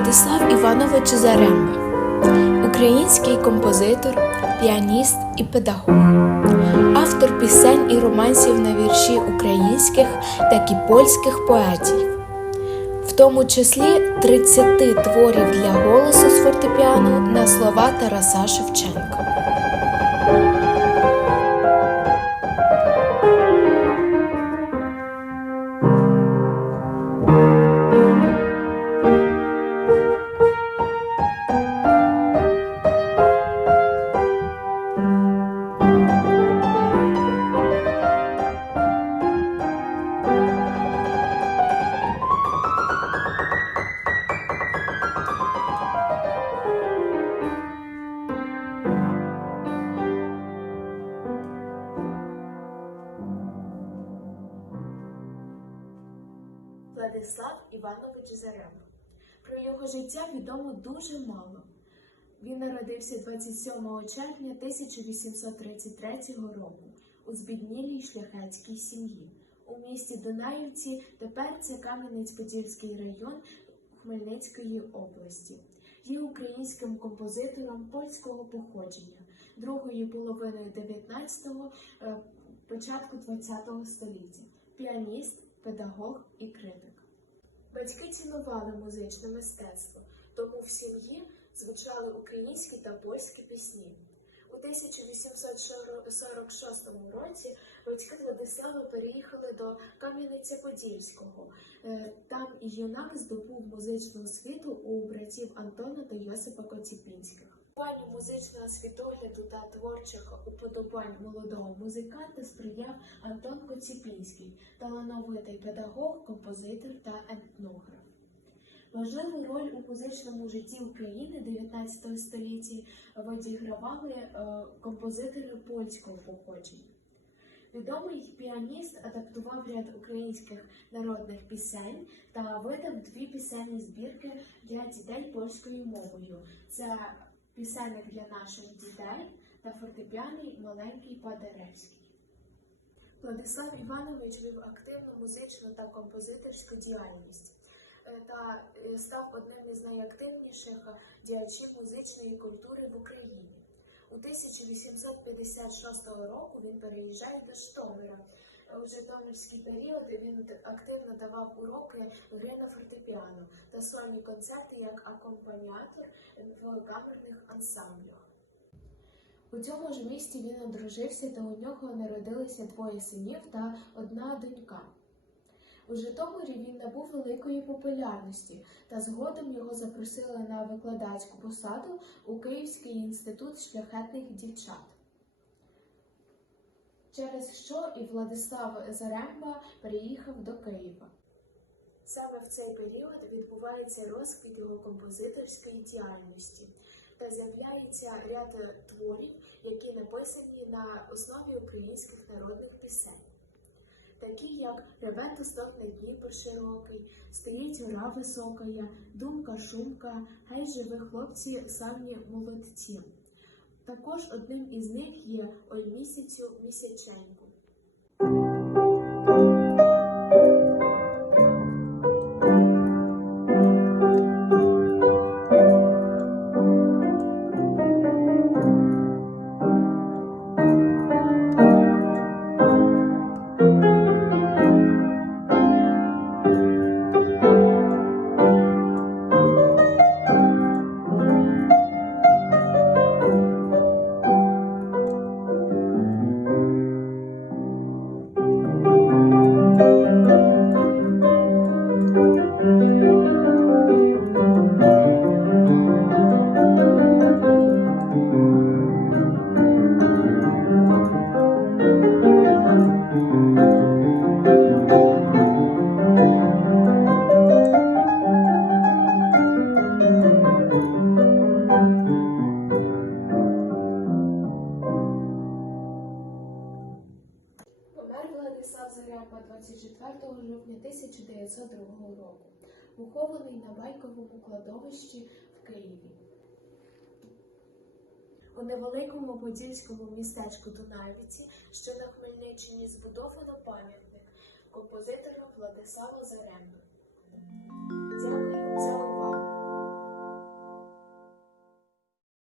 Владислав Іванович Заремба, український композитор, піаніст і педагог, автор пісень і романсів на вірші українських, так і польських поетів, в тому числі 30 творів для голосу з фортепіано на слова Тараса Шевченка. Владислав Іванович Зарема. Про його життя відомо дуже мало. Він народився 27 червня 1833 року у збіднілій шляхетській сім'ї у місті Дунаївці, тепер це Кам'янець-Подільський район Хмельницької області. Є українським композитором польського походження другої половини 19-го, е, початку 20-го століття, піаніст, педагог і критик. Батьки цінували музичне мистецтво, тому в сім'ї звучали українські та польські пісні. У 1846 році батьки Владислава переїхали до Кам'янеця-Подільського. Е, Там юнак здобув музичну освіту у братів Антона та Йосипа Коціпінських. Пані музичного світогляду та творчих уподобань молодого музиканта сприяв Антон Коціпінський, талановитий педагог, композитор та етнограф. Важливу роль у музичному житті України 19 століття відігравали е, композитори польського походження. Відомий піаніст адаптував ряд українських народних пісень та видав дві пісенні збірки для дітей польською мовою. Це пісенник для наших дітей та фортепіаний маленький Падеревський. Владислав Іванович вів активну музичну та композиторську діяльність е, та е, став одним із найактивніших діячів музичної культури в Україні. У 1856 року він переїжджає до Житомира. У Житомирський період він активно давав уроки гри на фортепіано та сольні концерти як акомпаніатор в камерних ансамблях. У цьому ж місті він одружився та у нього народилися двоє синів та одна донька. У Житомирі він набув великої популярності та згодом його запросили на викладацьку посаду у Київський інститут шляхетних дівчат. Через що і Владислав Заремба переїхав до Києва. Саме в цей період відбувається розквіт його композиторської діяльності та з'являється ряд творів, які написані на основі українських народних пісень, такі як Ребето стохне Дніпр широкий, Стоїть гора високая, Думка шумка, Гей живи хлопці, самі молодці. Також одним із них є Ой місяцю місяченьку. 24 жовтня 1902 року, похований на Байковому кладовищі в Києві. У невеликому подільському містечку Дунайвіці, що на Хмельниччині, збудовано пам'ятник композитору Владиславу Заремну.